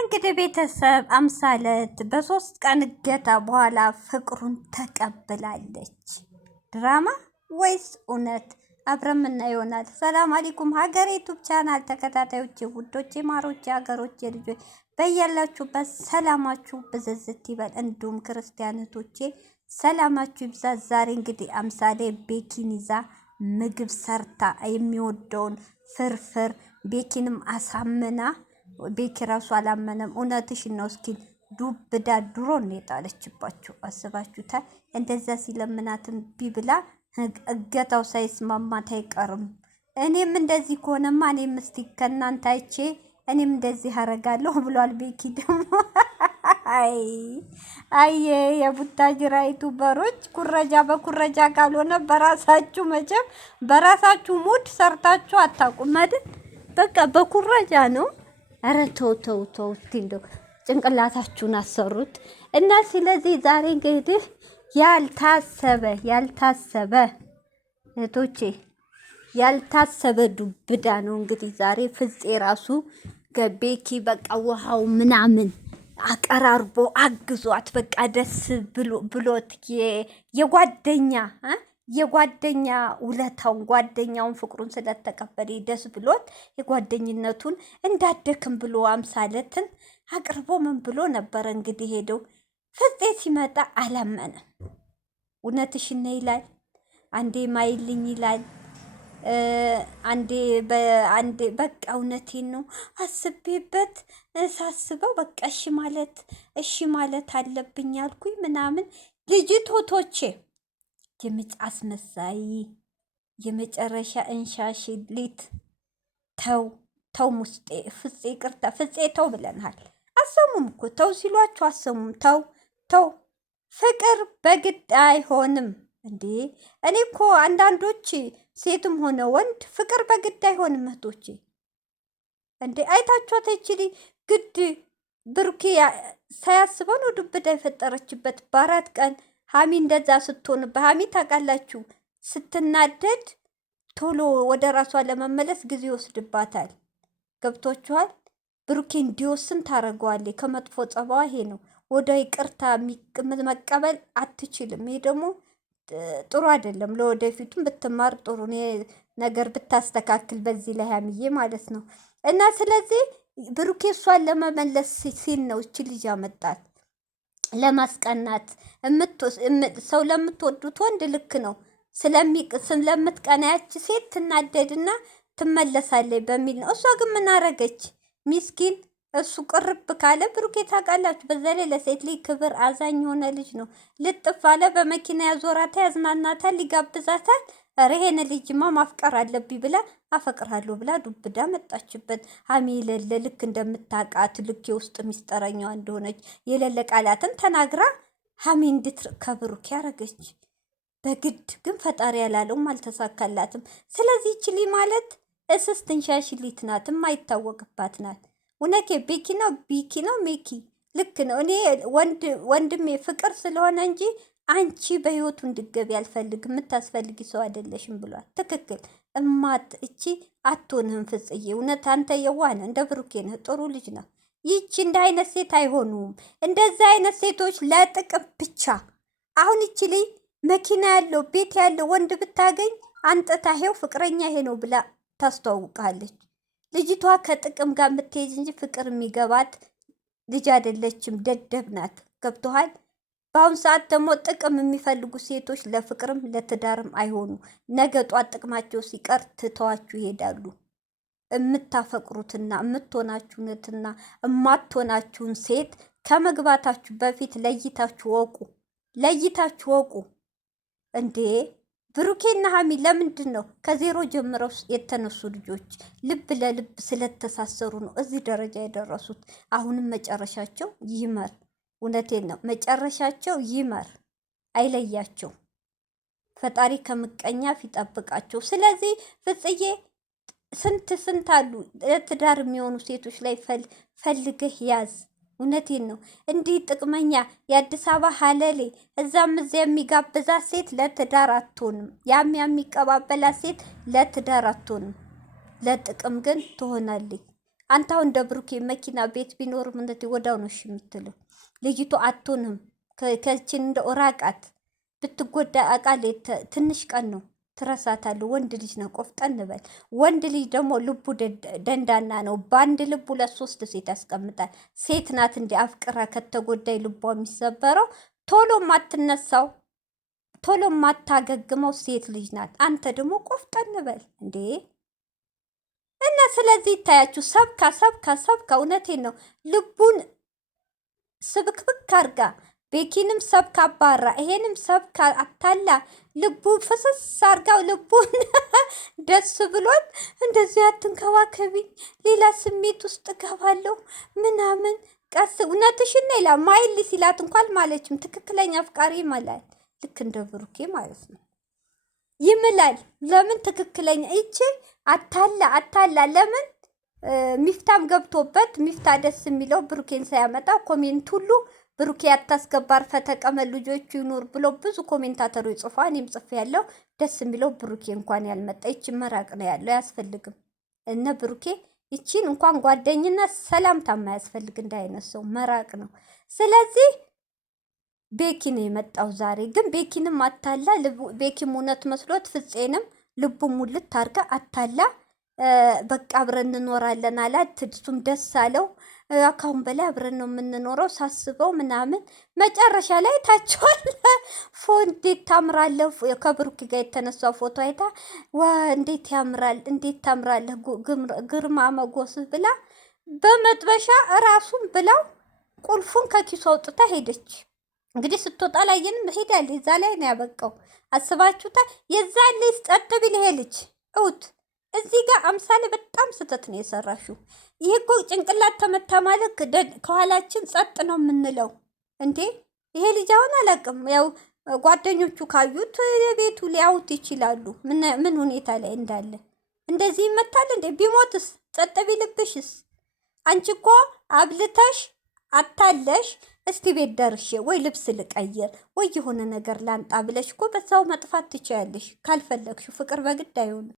እንግዲህ ቤተሰብ አምሳለት በ3 ቀን እገታ በኋላ ፍቅሩን ተቀብላለች። ድራማ ወይስ እውነት? አብረን የምናየው ይሆናል። ሰላም አለይኩም ሀገሬ ዩቲዩብ ቻናል ተከታታዮች፣ ውዶቼ፣ ማሮቼ፣ ሀገሮቼ ልጆች በያላችሁበት ሰላማችሁ ብዝዝት ይበል። እንዲሁም ክርስቲያኖቶቼ ሰላማችሁ ይብዛ። ዛሬ እንግዲህ አምሳሌ ቤኪን ይዛ ምግብ ሰርታ የሚወደውን ፍርፍር ቤኪንም አሳምና ቤኪ ራሱ አላመነም። እውነትሽን ነው እስኪ ዱብዳ ድሮ ነው የጣለችባችሁ። አስባችሁታል? እንደዛ ሲለምናትም ቢብላ እገታው ሳይስማማት አይቀርም። እኔም እንደዚህ ከሆነማ እኔም እስቲ ከእናንተ አይቼ እኔም እንደዚህ አረጋለሁ ብሏል። ቤኪ ደግሞ አይ የቡታጅራ ዩቱበሮች ኩረጃ በኩረጃ ካልሆነ በራሳችሁ መቼም በራሳችሁ ሙድ ሰርታችሁ አታውቁም አይደል? በቃ በኩረጃ ነው። ኧረ ተው ተው ተው፣ እስቲ እንደው ጭንቅላታችሁን አሰሩት እና ስለዚህ ዛሬ እንግዲህ ያልታሰበ እህቶቼ ያልታሰበ ዱብዳ ነው። እንግዲህ ዛሬ ፍፄ ራሱ ገቤኪ በቃ ውሃው ምናምን አቀራርቦ አግዟት በቃ ደስ ብሎት የጓደኛ ውለታውን ጓደኛውን ፍቅሩን ስለተቀበለ ደስ ብሎት የጓደኝነቱን እንዳደክም ብሎ አምሳለትን አቅርቦ ምን ብሎ ነበረ እንግዲህ ሄደው ፍፄ ሲመጣ አላመነም። እውነትሽን ነው ይላል፣ አንዴ ማይልኝ ይላል፣ አንዴ በቃ እውነቴን ነው አስቤበት ሳስበው በቃ እሺ ማለት አለብኝ አልኩኝ ምናምን ልጅቶቶቼ አስመሳይ የመጨረሻ እንሻሽሊት ተው ሙስጤ ፍፄ ቅርታ ፍፄ ተው ብለናል። አሰሙም እኮ ተው ሲሏችሁ አሰሙም። ተው ፍቅር በግድ አይሆንም እንዴ! እኔ እኮ አንዳንዶች ሴትም ሆነ ወንድ ፍቅር በግድ አይሆንም እህቶቼ። እንዴ አይታችኋት አይችሊ ግድ ብሩኬ ሳያስበው ነው ዱብዳ የፈጠረችበት በ4 ቀን ሀሚ እንደዛ ስትሆን በሀሚ ታውቃላችሁ፣ ስትናደድ ቶሎ ወደ ራሷ ለመመለስ ጊዜ ይወስድባታል። ገብቷችኋል? ብሩኬ እንዲወስን ታደርገዋለች። ከመጥፎ ጸባዋ ይሄ ነው። ወደ ይቅርታ መቀበል አትችልም። ይሄ ደግሞ ጥሩ አይደለም። ለወደፊቱም ብትማር ጥሩ ነገር ብታስተካክል በዚህ ላይ ሀሚዬ ማለት ነው። እና ስለዚህ ብሩኬ እሷን ለመመለስ ሲል ነው እቺ ልጅ ያመጣት ለማስቀናት። ሰው ለምትወዱት ወንድ ልክ ነው ስለምትቀናያች ሴት ትናደድና ትመለሳለች በሚል ነው። እሷ ግን ምን አረገች? ሚስኪን እሱ ቅርብ ካለ ብሩኬ ታውቃላችሁ፣ በዛ ላይ ለሴት ልጅ ክብር አዛኝ የሆነ ልጅ ነው። ልጥፍ አለ፣ በመኪና ያዞራታል፣ ያዝናናታል፣ ሊጋብዛታል። ኧረ ይሄን ልጅማ ማፍቀር አለብኝ ብላ አፈቅራለሁ ብላ ዱብዳ መጣችበት። ሀሚ የሌለ ልክ እንደምታውቃት ልክ የውስጥ ሚስጠረኛዋ እንደሆነች የሌለ ቃላትን ተናግራ ሀሚ እንድትርቅ ከብሩኬ ያረገች። በግድ ግን ፈጣሪ ያላለውም አልተሳካላትም። ስለዚህ ችሊ ማለት እስስት እንሻሽሊት ናት፣ የማይታወቅባት ናት። እውነቴ ቢኪ ነው ሜኪ ልክ ነው። እኔ ወንድሜ ፍቅር ስለሆነ እንጂ አንቺ በህይወቱ እንድገቢ አልፈልግ፣ የምታስፈልጊ ሰው አይደለሽም ብሏል። ትክክል እቺ አትሆንህም ፍጽዬ። እውነት አንተ የዋህ ነህ፣ እንደ ብሩኬ ነህ፣ ጥሩ ልጅ ነው። ይቺ እንደ አይነት ሴት አይሆኑም። እንደዚህ አይነት ሴቶች ለጥቅም ብቻ። አሁን ይቺ ልጅ መኪና ያለው ቤት ያለው ወንድ ብታገኝ አንጥታ ይሄው ፍቅረኛ ይሄ ነው ብላ ታስተዋውቃለች። ልጅቷ ከጥቅም ጋር የምትሄጅ እንጂ ፍቅር የሚገባት ልጅ አይደለችም፣ ደደብ ናት። ገብቶሃል? በአሁኑ ሰዓት ደግሞ ጥቅም የሚፈልጉ ሴቶች ለፍቅርም ለትዳርም አይሆኑ። ነገ ጧት ጥቅማቸው ሲቀር ትተዋችሁ ይሄዳሉ። የምታፈቅሩትና የምትሆናችሁነትና የማትሆናችሁን ሴት ከመግባታችሁ በፊት ለይታችሁ ወቁ። እንዴ ብሩኬና ሀሚ ለምንድን ነው ከዜሮ ጀምረው የተነሱ ልጆች? ልብ ለልብ ስለተሳሰሩ ነው እዚህ ደረጃ የደረሱት። አሁንም መጨረሻቸው ይመር። እውነቴን ነው፣ መጨረሻቸው ይመር፣ አይለያቸው። ፈጣሪ ከምቀኛ ይጠብቃቸው። ስለዚህ ፍጽዬ ስንት አሉ ለትዳር የሚሆኑ ሴቶች ላይ ፈልገህ ያዝ። እውነቴን ነው። እንዲህ ጥቅመኛ የአዲስ አበባ ሀለሌ እዛም እዚያ የሚጋብዛት ሴት ለትዳር አትሆንም። ያም የሚቀባበላት ሴት ለትዳር አትሆንም። ለጥቅም ግን ትሆናለች። አንተ አሁን እንደ ብሩኬ መኪና ቤት ቢኖርም እንደዚህ ወዳው ነው እሺ የምትለው። ልጅቱ አትሆንም ከችን እንደ ኦራቃት ብትጎዳ አቃል ትንሽ ቀን ነው ትረሳታለህ። ወንድ ልጅ ነው፣ ቆፍጠን በል። ወንድ ልጅ ደግሞ ልቡ ደንዳና ነው። በአንድ ልቡ ለሶስት ሴት ያስቀምጣል። ሴት ናት እንዲ አፍቅራ ከተጎዳይ ልቧ የሚሰበረው ቶሎ ማትነሳው ቶሎ ማታገግመው ሴት ልጅ ናት። አንተ ደግሞ ቆፍጠን በል እንዴ! እና ስለዚህ ይታያችሁ ሰብካ እውነቴን ነው ልቡን ስብክብክ አርጋ ቤኪንም ሰብካ አባራ ይሄንም ሰብካ አታላ ልቡ ፍስስ አርጋው ልቡን ደስ ብሎት እንደዚህ አትንከባከቢኝ ሌላ ስሜት ውስጥ ገባለሁ ምናምን ቀስ እውነትሽን ነው ይላል። ማይል ሲላት እንኳን ማለችም ትክክለኛ አፍቃሪ ይምላል። ልክ እንደ ብሩኬ ማለት ነው ይምላል። ለምን ትክክለኛ ይቺ አታላ ለምን ሚፍታም ገብቶበት ሚፍታ ደስ የሚለው ብሩኬን ሳያመጣ ኮሜንት ሁሉ ብሩኬ ያታስገባር ፈተቀመ ልጆቹ ይኑር ብሎ ብዙ ኮሜንታተሮች ጽፏ። እኔም ጽፌ ያለው ደስ የሚለው ብሩኬ እንኳን ያልመጣ ይቺን መራቅ ነው ያለው። አያስፈልግም እነ ብሩኬ ይቺን እንኳን ጓደኝነት ሰላምታ ማያስፈልግ እንዳይነት ሰው መራቅ ነው። ስለዚህ ቤኪ ነው የመጣው ዛሬ። ግን ቤኪንም አታላ ቤኪም እውነት መስሎት ፍፄንም ልቡ ሙልት ታርጋ አታላ በቃ አብረን እንኖራለን አላት። እሱም ደስ አለው። ካሁን በላይ አብረን ነው የምንኖረው ሳስበው ምናምን መጨረሻ ላይ ታቸዋል። እንዴት ታምራለህ! ከብሩክ ጋር የተነሳ ፎቶ አይታ ዋ እንዴት ያምራል፣ እንዴት ታምራለህ፣ ግርማ መጎስ ብላ በመጥበሻ ራሱን ብላው ቁልፉን ከኪሱ አውጥታ ሄደች። እንግዲህ ስትወጣ ላየንም ሄዳለች። እዛ ላይ ነው ያበቃው። አስባችሁታ? የዛን ልጅ ጸጥ ቢል ይሄ ልጅ እውት እዚህ ጋር አምሳሌ በጣም ስህተት ነው የሰራሽው። ይህ እኮ ጭንቅላት ተመታ ማለት ከኋላችን ጸጥ ነው የምንለው እንዴ። ይሄ ልጅ አሁን አላውቅም፣ ያው ጓደኞቹ ካዩት ቤቱ ሊያዩት ይችላሉ፣ ምን ሁኔታ ላይ እንዳለ። እንደዚህ ይመታል እንዴ? ቢሞትስ? ጸጥ ቢልብሽስ? አንቺ እኮ አብልተሽ አታለሽ እስቲ ቤት ደርሼ ወይ ልብስ ልቀይር ወይ የሆነ ነገር ላንጣ ብለሽ እኮ በዛው መጥፋት ትችያለሽ። ካልፈለግሽው ፍቅር በግድ አይሆንም።